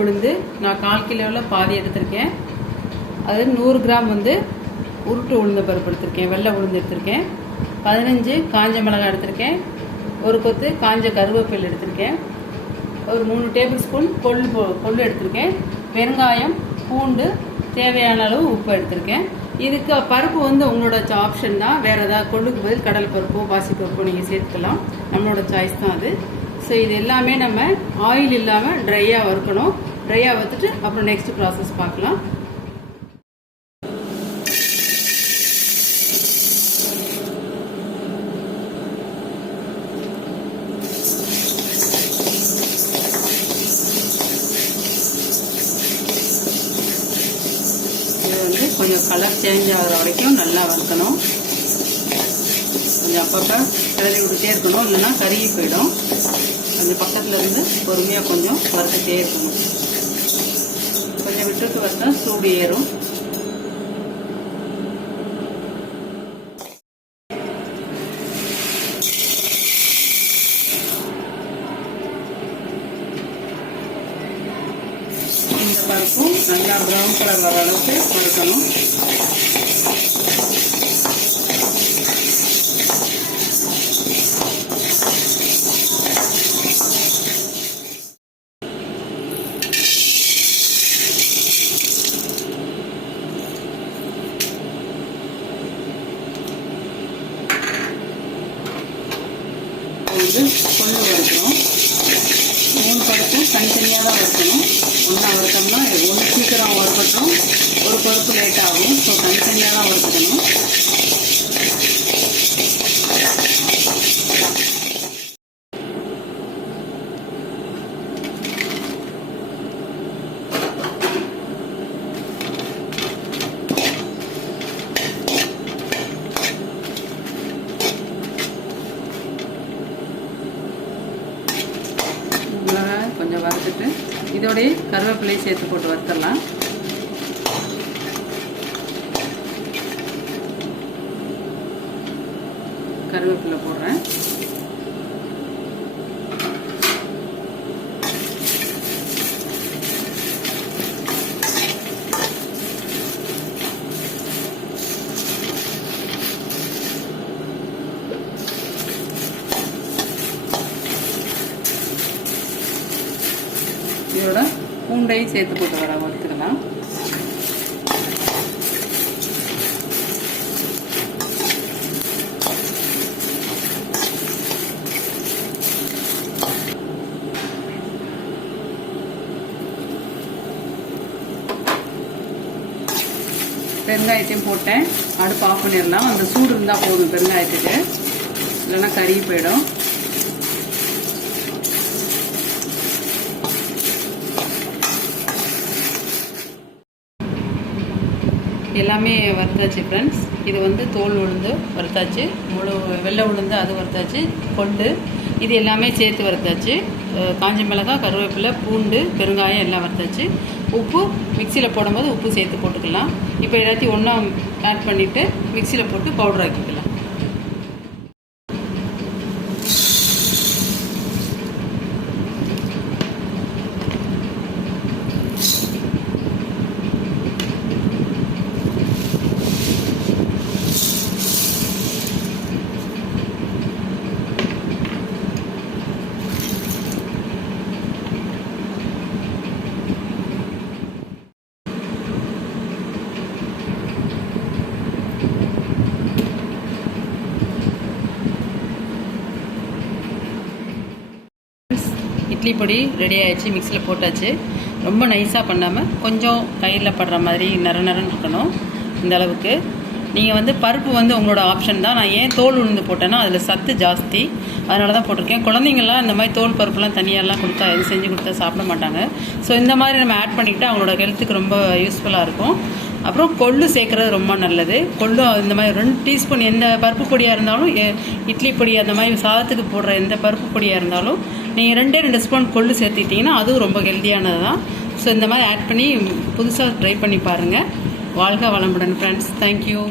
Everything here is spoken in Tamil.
உளுந்து நான் 1/4 கிலோவில் பாதி எடுத்திருக்கேன். அது 100 கிராம் வந்து உருட்டு உளுந்த பருப்பு எடுத்திருக்கேன். வெள்ளை உளுந்து எடுத்திருக்கேன். 15 காஞ்ச மிளகாய் எடுத்திருக்கேன். ஒரு கொத்து காஞ்ச கருவேப்பிலை எடுத்திருக்கேன். ஒரு 3 டேபிள் ஸ்பூன் கொள்ளு எடுத்திருக்கேன். வெங்காயம், பூண்டு, தேவையான அளவு உப்பு எடுத்திருக்கேன். இதுக்கு பருப்பு வந்து உங்களோட ஆப்ஷன் தான். வேறு ஏதாவது கொள்ளுக்கு பதில் கடல் பருப்போ பாசிப்பருப்போ நீங்கள் சேர்த்துக்கலாம். நம்மளோட சாய்ஸ் தான் அது. ஸோ இது எல்லாமே நம்ம ஆயில் இல்லாமல் ட்ரையாக வறுக்கணும். ட்ரையாக வறுத்துட்டு அப்புறம் நெக்ஸ்ட் ப்ராசஸ் பார்க்கலாம். கொஞ்சம் கலர் சேஞ்ச் ஆகிற வரைக்கும் நல்லா வறுக்கணும். கொஞ்சம் அப்பப்போ கிளறி விட்டுட்டே இருக்கணும், இல்லைன்னா கருகி போயிடும். கொஞ்சம் பக்கத்தில் இருந்து பொறுமையாக கொஞ்சம் வறுத்துட்டே இருக்கணும். கொஞ்சம் விட்டுட்டு வறுத்தா சூடு ஏறும். இந்த பருப்பும் நல்லா ப்ரௌன் கலர் வர அளவுக்கு வறுக்கணும். கொள்ளு வறுக்கணும். 3 பருப்பும் தனித்தனியாக தான் வறுக்கணும். ஒன்றா வறுத்தோம்னா ஒன்று சீக்கிரம் வறுக்கட்டும், ஒரு பருப்பு லேட் ஆகும். ஸோ தனித்தனியாக தான் வறுக்கணும். கொஞ்சம் வறுத்துட்டு இதோடய கருவேப்பிலையை சேர்த்து போட்டு வறுத்துடலாம். கருவேப்பிலை போடுறேன். இதோட பூண்டையும் சேர்த்து போட்டு வறுத்துக்கலாம். பெருங்காயத்தையும் போட்டேன். அடுப்பு ஆஃப் பண்ணிடலாம். அந்த சூடு இருந்தால் போதும் பெருங்காயத்துக்கு, இல்லைன்னா கருகி போயிடும். எல்லாமே வறுத்தாச்சு ஃப்ரெண்ட்ஸ். இது வந்து தோல் உளுந்து வறுத்தாச்சு, முழு வெள்ளை உளுந்து அது வறுத்தாச்சு, கொண்டு இது எல்லாமே சேர்த்து வறுத்தாச்சு. காஞ்ச மிளகாய், கருவேப்பிலை, பூண்டு, பெருங்காயம் எல்லாம் வறுத்தாச்சு. உப்பு மிக்சியில் போடும்போது உப்பு சேர்த்து போட்டுக்கலாம். இப்போ எல்லாத்தையும் ஒன்றா ஆட் பண்ணிவிட்டு மிக்சியில் போட்டு பவுடர் ஆக்கிக்கலாம். இட்லி பொடி ரெடி ஆகிடுச்சு. மிக்சியில் போட்டாச்சு. ரொம்ப நைஸாக பண்ணாமல் கொஞ்சம் கையில் படுற மாதிரி நரன்னு இருக்கணும். இந்த அளவுக்கு. நீங்கள் வந்து பருப்பு வந்து உங்களோட ஆப்ஷன் தான். நான் ஏன் தோல் உளுந்து போட்டேன்னா அதில் சத்து ஜாஸ்தி, அதனால தான் போட்டிருக்கேன். குழந்தைங்கள்லாம் இந்த மாதிரி தோல் பருப்புலாம் தனியாகலாம் கொடுத்தா எது செஞ்சு கொடுத்தா சாப்பிட மாட்டாங்க. ஸோ இந்த மாதிரி நம்ம ஆட் பண்ணிக்கிட்டால் அவங்களோட ஹெல்த்துக்கு ரொம்ப யூஸ்ஃபுல்லாக இருக்கும். அப்புறம் கொள்ளு சேர்க்குறது ரொம்ப நல்லது. கொள்ளு இந்த மாதிரி 2 டீஸ்பூன் எந்த பருப்பு பொடியாக இருந்தாலும், இட்லி பொடி அந்த மாதிரி சாதத்துக்கு போடுற எந்த பருப்பு பொடியாக இருந்தாலும் நீங்கள் 2 ஸ்பூன் கொள்ளு சேர்த்துக்கிட்டிங்கன்னா அதுவும் ரொம்ப ஹெல்த்தியானது தான். ஸோ இந்த மாதிரி ஆட் பண்ணி புதுசாக ட்ரை பண்ணி பாருங்கள். வாழ்க வளமுடன் ஃப்ரெண்ட்ஸ். தேங்க்யூ.